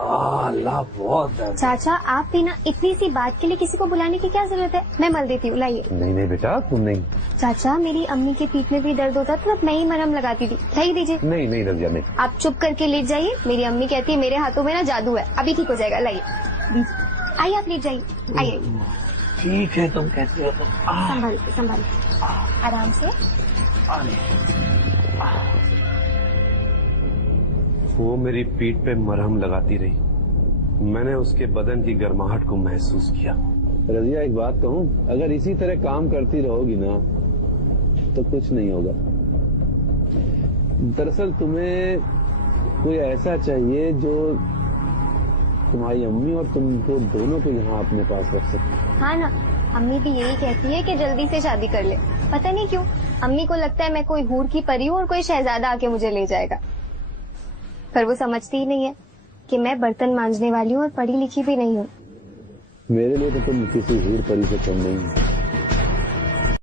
अल्लाह बहुत दर्द। चाचा आप भी ना इतनी सी बात के लिए किसी को बुलाने की क्या जरूरत है, मैं मल देती हूँ, लाइए। नहीं नहीं बेटा तुम नहीं। चाचा मेरी अम्मी के पीठ में भी दर्द होता था तो मैं ही मरहम लगाती थी, लाइए दीजिए। नहीं नहीं रजिया नहीं। आप चुप करके लेट जाइए, मेरी अम्मी कहती है मेरे हाथों में ना जादू है, अभी ठीक हो जाएगा, लाइए दीजिए। आइए आप लेट जाइए, आइए। ठीक है तुम कहती हो तो। संभाल के संभाल के, आराम से। वो मेरी पीठ पे मरहम लगाती रही, मैंने उसके बदन की गर्माहट को महसूस किया। रजिया एक बात कहूं, अगर इसी तरह काम करती रहोगी ना तो कुछ नहीं होगा। दरअसल तुम्हें कोई ऐसा चाहिए जो तुम्हारी अम्मी और तुमको दोनों को यहाँ अपने पास रख सके। हाँ ना, अम्मी भी यही कहती है कि जल्दी से शादी कर ले। पता नहीं क्यों अम्मी को लगता है मैं कोई हूर की परी हूँ और कोई शहजादा आके मुझे ले जाएगा, पर वो समझती ही नहीं है कि मैं बर्तन मांजने वाली हूँ और पढ़ी लिखी भी नहीं हूँ। मेरे लिए तो तुम किसी हूर परी से कम नहीं हो।